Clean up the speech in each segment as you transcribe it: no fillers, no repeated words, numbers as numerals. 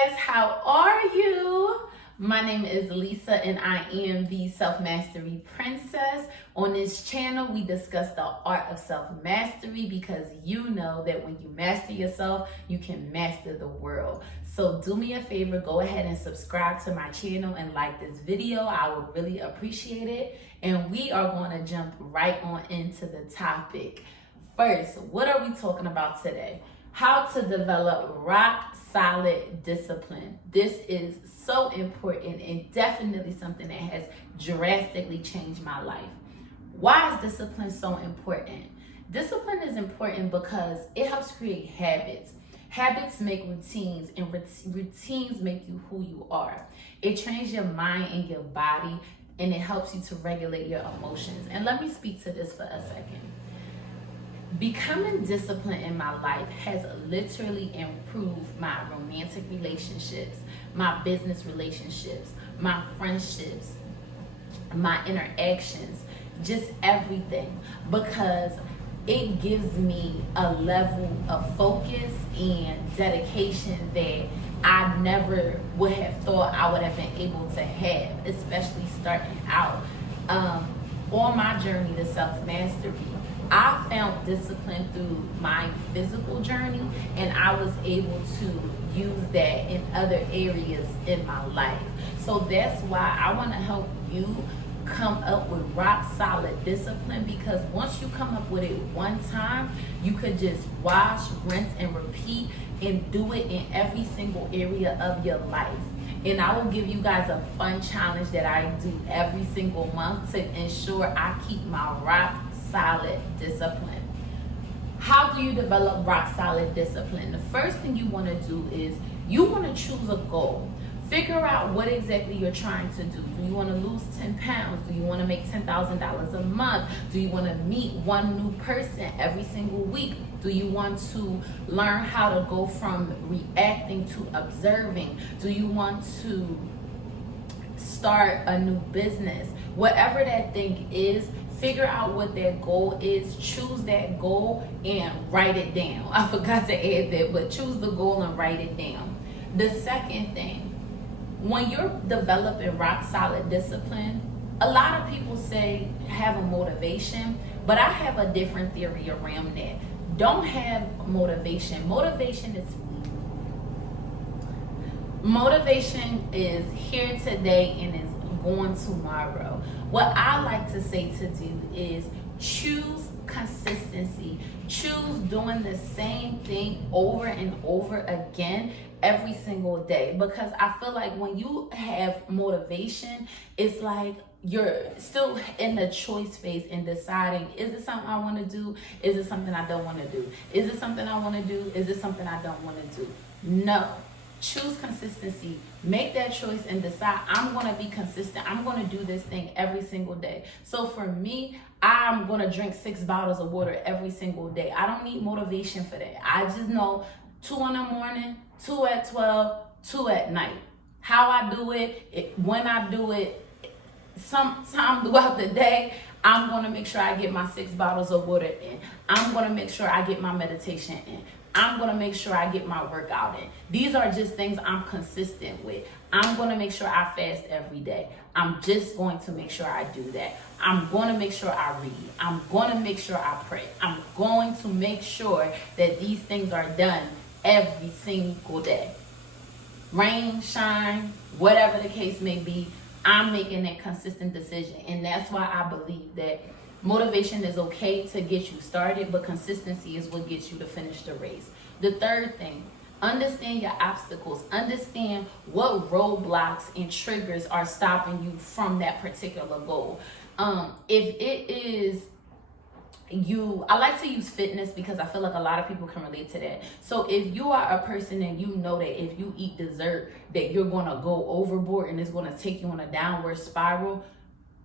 guys, how are you? My name is Lisa and I am the Self-Mastery Princess. On this channel, we discuss the art of self-mastery because you know that when you master yourself, you can master the world. So do me a favor, go ahead and subscribe to my channel and like this video. I would really appreciate it. And we are going to jump right on into the topic. First, what are we talking about today? How to develop rock solid discipline. This is so important and definitely something that has drastically changed my life. Why is discipline so important? Discipline is important because it helps create habits. Habits make routines, and routines make you who you are. It trains your mind and your body, and it helps you to regulate your emotions. And let me speak to this for a second. Becoming disciplined in my life has literally improved my romantic relationships, my business relationships, my friendships, my interactions, just everything, because it gives me a level of focus and dedication that I never would have thought I would have been able to have, especially starting out. On my journey to self-mastery, I found discipline through my physical journey, and I was able to use that in other areas in my life. So that's why I want to help you come up with rock solid discipline, because once you come up with it one time, you could just wash, rinse, and repeat and do it in every single area of your life. And I will give you guys a fun challenge that I do every single month to ensure I keep my rock solid discipline. How do you develop rock solid discipline? The first thing you want to do is you want to choose a goal. Figure out what exactly you're trying to do. Do you want to lose 10 pounds? Do you want to make $10,000 a month? Do you want to meet one new person every single week? Do you want to learn how to go from reacting to observing? Do you want to start a new business? Whatever that thing is, figure out what that goal is, choose that goal, and write it down. I forgot to add that, but choose the goal and write it down. The second thing, when you're developing rock solid discipline, a lot of people say have a motivation, but I have a different theory around that. Don't have motivation. Motivation is here today and is going tomorrow. What I like to say to do is choose consistency. Choose doing the same thing over and over again every single day, because I feel like when you have motivation, it's like you're still in the choice phase and deciding, is it something I want to do? Is it something I don't want to do? Is it something I want to do? Is it something I don't want to do? No. Choose consistency. Make that choice and decide, I'm going to be consistent. I'm going to do this thing every single day. So for me, I'm going to drink 6 bottles of water every single day. I don't need motivation for that. I just know 2 in the morning, 2 at 12, 2 at night. How I do it, when I do it, sometime throughout the day, I'm going to make sure I get my 6 bottles of water in. I'm going to make sure I get my meditation in. I'm going to make sure I get my workout in. These are just things I'm consistent with. I'm going to make sure I fast every day. I'm just going to make sure I do that. I'm going to make sure I read. I'm going to make sure I pray. I'm going to make sure that these things are done every single day. Rain, shine, whatever the case may be, I'm making that consistent decision. And that's why I believe that motivation is okay to get you started, but consistency is what gets you to finish the race. The third thing, understand your obstacles. Understand what roadblocks and triggers are stopping you from that particular goal. If it is I like to use fitness because I feel like a lot of people can relate to that. So if you are a person and you know that if you eat dessert that you're going to go overboard and it's going to take you on a downward spiral,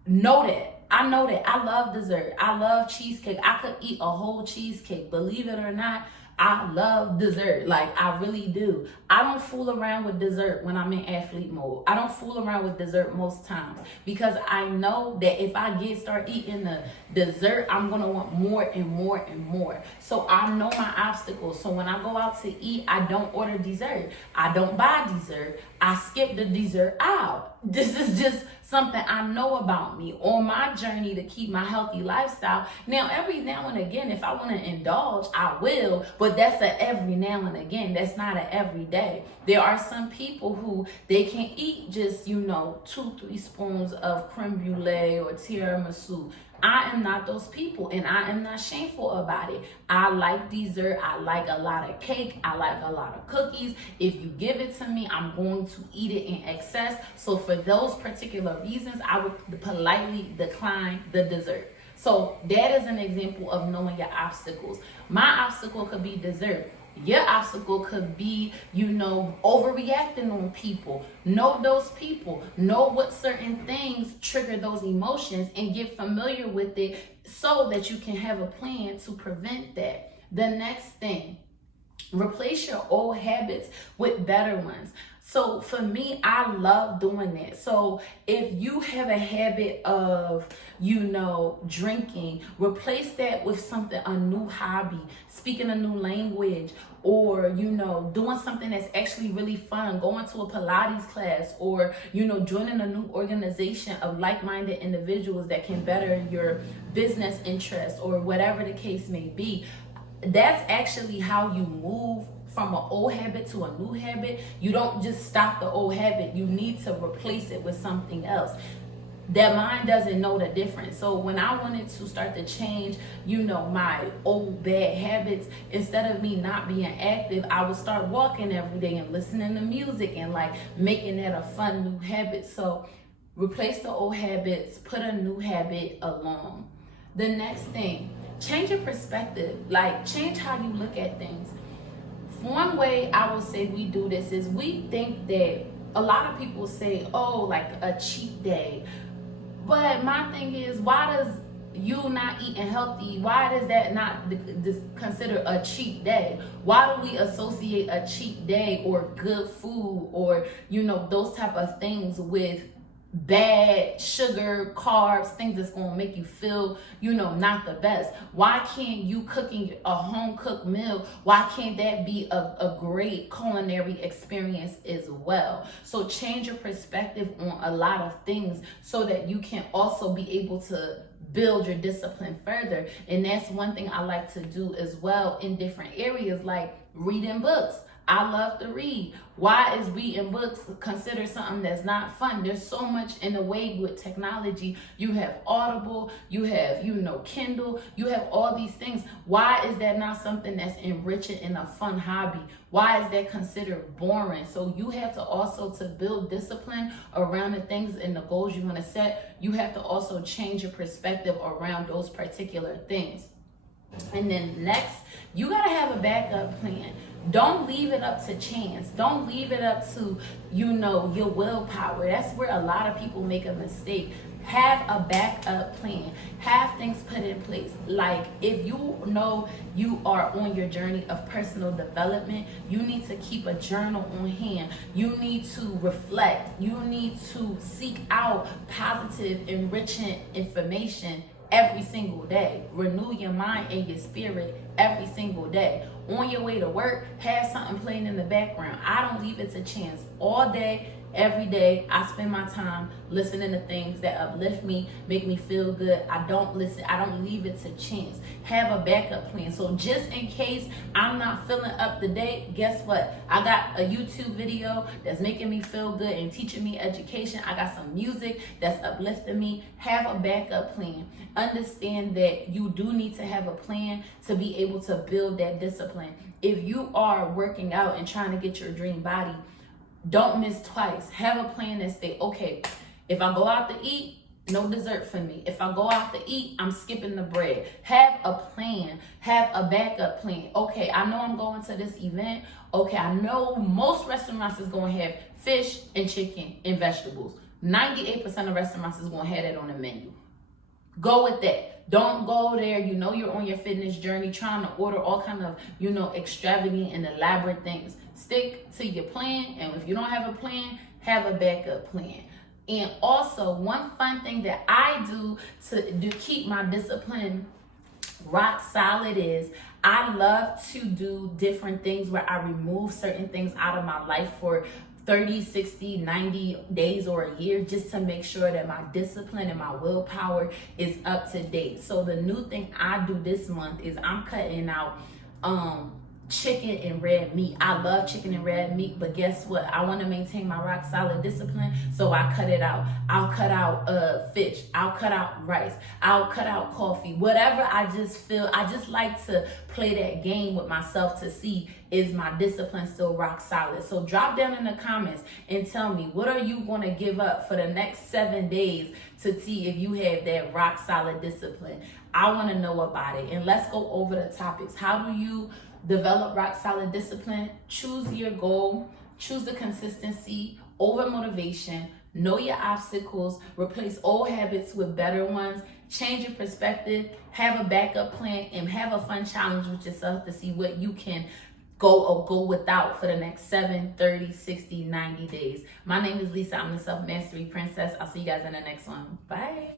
know that. I know that. I love dessert. I love cheesecake. I could eat a whole cheesecake. Believe it or not, I love dessert. Like, I really do. I don't fool around with dessert when I'm in athlete mode. I don't fool around with dessert most times because I know that if I start eating the dessert, I'm going to want more and more and more. So I know my obstacles. So when I go out to eat, I don't order dessert. I don't buy dessert. I skip the dessert out. This is just something I know about me on my journey to keep my healthy lifestyle. Now, every now and again, if I want to indulge, I will, but that's a every now and again. That's not an everyday. There are some people who they can eat just, 2-3 spoons of creme brulee or tiramisu. I am not those people, and I am not shameful about it. I like dessert. I like a lot of cake. I like a lot of cookies. If you give it to me, I'm going to eat it in excess. So for those particular reasons, I would politely decline the dessert. So that is an example of knowing your obstacles. My obstacle could be dessert. Your obstacle could be, overreacting on people. Know those people. Know what certain things trigger those emotions and get familiar with it so that you can have a plan to prevent that. The next thing, replace your old habits with better ones. So for me, I love doing that. So if you have a habit of, drinking, replace that with a new hobby, speaking a new language, or, doing something that's actually really fun, going to a Pilates class, or, joining a new organization of like-minded individuals that can better your business interests or whatever the case may be. That's actually how you move from an old habit to a new habit. You don't just stop the old habit. You need to replace it with something else. That mind doesn't know the difference. So when I wanted to start to change, my old bad habits, instead of me not being active, I would start walking every day and listening to music and making that a fun new habit. So replace the old habits, put a new habit along. The next thing, change your perspective. Change how you look at things. One way I will say we do this is we think that a lot of people say, a cheat day. But my thing is, why does you not eating healthy, why does that not consider a cheat day? Why do we associate a cheat day or good food or, those type of things with bad sugar, carbs, things that's going to make you feel, not the best? Why can't you cooking a home cooked meal, why can't that be a great culinary experience as well? So change your perspective on a lot of things so that you can also be able to build your discipline further. And that's one thing I like to do as well in different areas, like reading books. I love to read. Why is reading books considered something that's not fun? There's so much in the way with technology. You have Audible, you have, Kindle, you have all these things. Why is that not something that's enriching and a fun hobby? Why is that considered boring? So you have to also, to build discipline around the things and the goals you want to set, you have to also change your perspective around those particular things. And then next, you got to have a backup plan. Don't leave it up to chance. Don't leave it up to, your willpower. That's where a lot of people make a mistake. Have a backup plan. Have things put in place. Like if you know you are on your journey of personal development, you need to keep a journal on hand. You need to reflect. You need to seek out positive, enriching information every single day. Renew your mind and your spirit every single day. On your way to work, have something playing in the background. I don't leave it to chance. All day, every day, I spend my time listening to things that uplift me, make me feel good. I don't leave it to chance. Have a backup plan. So just in case I'm not feeling up to date, guess what? I got a YouTube video that's making me feel good and teaching me education. I got some music that's uplifting me. Have a backup plan. Understand that you do need to have a plan to be able to build that discipline. If you are working out and trying to get your dream body, don't miss twice. Have a plan that say, okay, if I go out to eat, no dessert for me. If I go out to eat, I'm skipping the bread. Have a plan. Have a backup plan. Okay, I know I'm going to this event. Okay, I know most restaurants is going to have fish and chicken and vegetables. 98% of restaurants is going to have that on the menu. Go with that. Don't go there. You know you're on your fitness journey trying to order all kind of, extravagant and elaborate things. Stick to your plan. And if you don't have a plan, have a backup plan. And also, one fun thing that I do to keep my discipline rock solid is I love to do different things where I remove certain things out of my life for 30, 60, 90 days or a year, just to make sure that my discipline and my willpower is up to date. So the new thing I do this month is I'm cutting out chicken and red meat. I love chicken and red meat, but guess what? I want to maintain my rock solid discipline, so I cut it out. I'll cut out fish. I'll cut out rice. I'll cut out coffee. Whatever I just like to play that game with myself to see, is my discipline still rock solid? So drop down in the comments and tell me, what are you going to give up for the next 7 days to see if you have that rock solid discipline? I want to know about it. And let's go over the topics. How do you develop rock solid discipline? Choose your goal, choose the consistency over motivation, know your obstacles, replace old habits with better ones, change your perspective, have a backup plan, and have a fun challenge with yourself to see what you can go without for the next 7, 30, 60, 90 days. My name is Lisa. I'm the Self Mastery Princess. I'll see you guys in the next one. Bye.